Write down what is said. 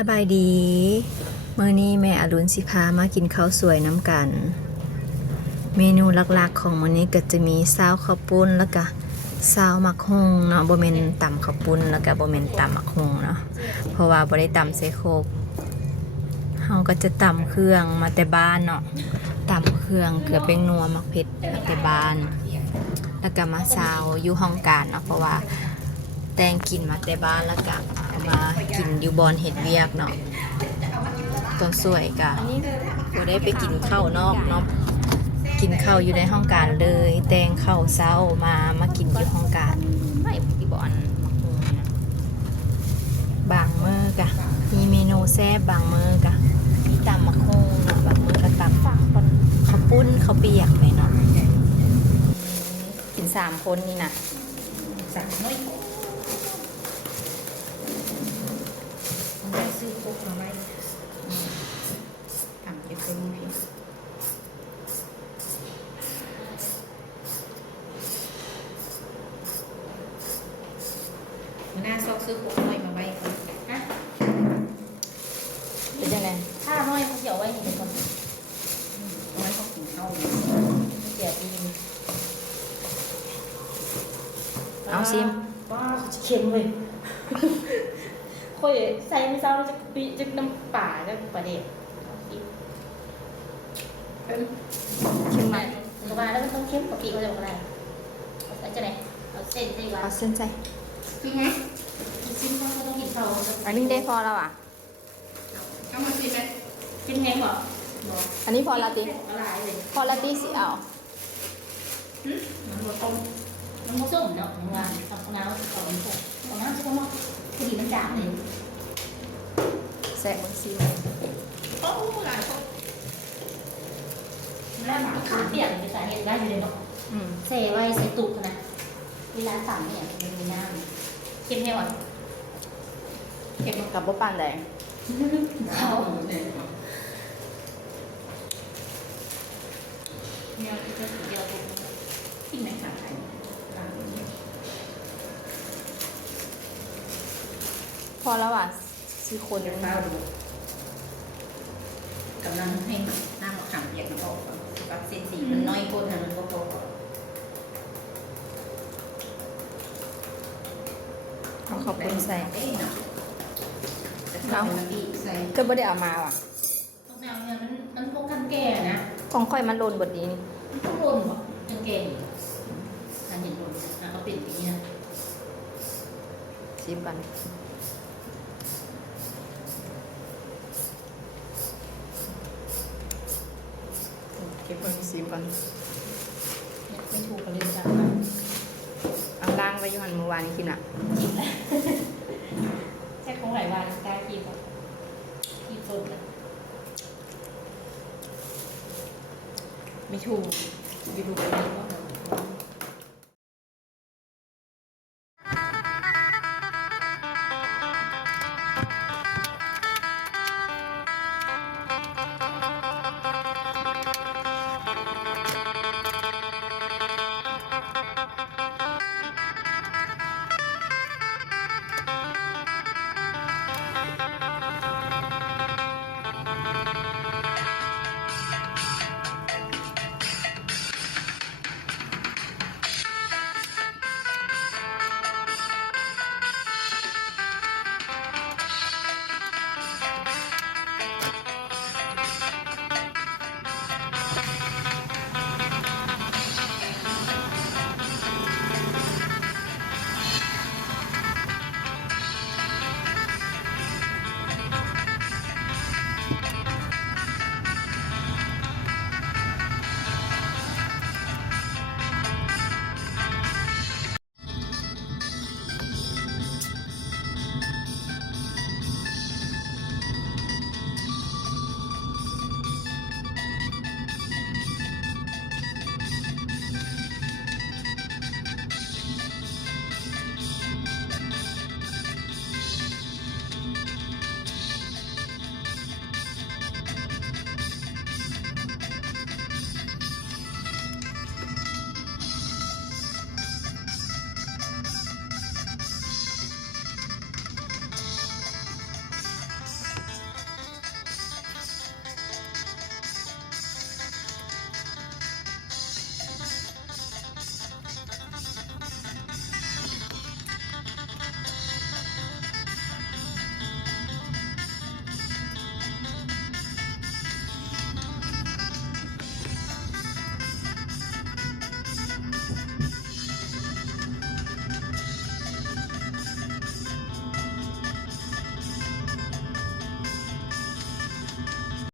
สบายดีมื้อนี้แม่อรุณสิพามากินข้าวสวยน้ำกันเมนูหลักๆของมื้อนี้ก็จะมีซาวข้าวปุ้นแล้วก็ซาวหมักฮุงเนาะบ่แม่นตำข้าวปุ้นแล้วก็บ่แม่นตำหมักฮุงเนาะเพราะว่าบ่ได้ตำใส่โคกเฮาก็จะตำเครื่องมาแต่บ้านเนาะตำเครื่องเกลือแป้งนัวมักเผ็ดมาแต่บ้านแล้วก็มาซาวอยู่ห้องการเนาะเพราะว่าแตงกินมาแต่บ้านแล้วก็มากินอยู่บอนเฮ็ดเวียกเนาะต้นสวยกะบ่ได้ไปกินข้าวนอกเนาะกินข้าวอยู่ในห้องการเลยแตงข้าวเช้ามากินอยู่ห้องการไม่ที่บ่อนมักฮุงนะบางมื้อกะมีเมนูแซ่บบางมื้อกะมีตำมักฮุงเนาะบางมื้อก็ตำข้าวปุ้นข้าวเปียกไปเนาะกิน3คนนี่น่ะ3มื้อซื้อพกมาไว้ทำเก็บไว้นี่พี่หน้าซอกซื้อพกน้อยมาไว้ฮะเป็นยังไงถ้าน้อยเขาเกี่ยวไว้นี่เป็นคนน้อยเขากินข้าวเกี่ยวดีเอาซิมว้าเค็มเลยค่อยใส่ไม่เศร้าจะปีจะน้ำป่าจะปลาเด็ดเค็มไหมกระบาแล้วมันต้องเข้มกว่าปีก็จะบอกอะไรเอาใส่จะไหนเอาเส้นใส่วะเอาเส้นใส่จริงไหมกินซิมเขาต้องกินเขาอันนี้ได้พอแล้วอ่ะเอามาสิไหมเป็นไงบอกอันนี้พอละติอะไรเลยพอละติสิเอามันหัวต้มมันหัวส้มเนาะงานทำงานเอาน้ำส้มเอาน้ำส้มมาพอดีมันจางเลยแซ่บมึงซิโอ้หลายคนแล้วหมาขาเปียกจะใส่เห็ดได้อยู่เลยเนาะเซ่ไว้ใส่ตุกนะเวลาสั่งเนี่ยมันมีน้ำเค็มแค่ไหนเค็มกับบ่ปานใดเขาเนี่ยจะเดียวกินไหนสั่งใครพอแล้วอ่ะ4 คนเดี๋ยวเฝ้าดูกำลังให้หน้ามะขามเปียกมันออกกับเส้นสีมันน้อยคนนะมันก็โตเอาขอบคุณใส่เอาใส่ก็ไม่ได้เอามาว่ะต้องแนวเนี่ยมันพวกกันแก่นะของค่อยมันโดนบทนี้นี่มันต้องโดนหรอกันแก่การเห็นโดนอ่ะเขาเป็นอย่างนี้นะชิมกันเก็บไว้ชิมก่อนไม่ถูกกันเลยจ้ะเอาล่างไปอยู่หันเมื่อวานนี้กินอ่ะกินแล้วแค่ของหลายวันกล้ากินแบบกินสดนะไม่ถูกอยู่ดูกันนี้ว่า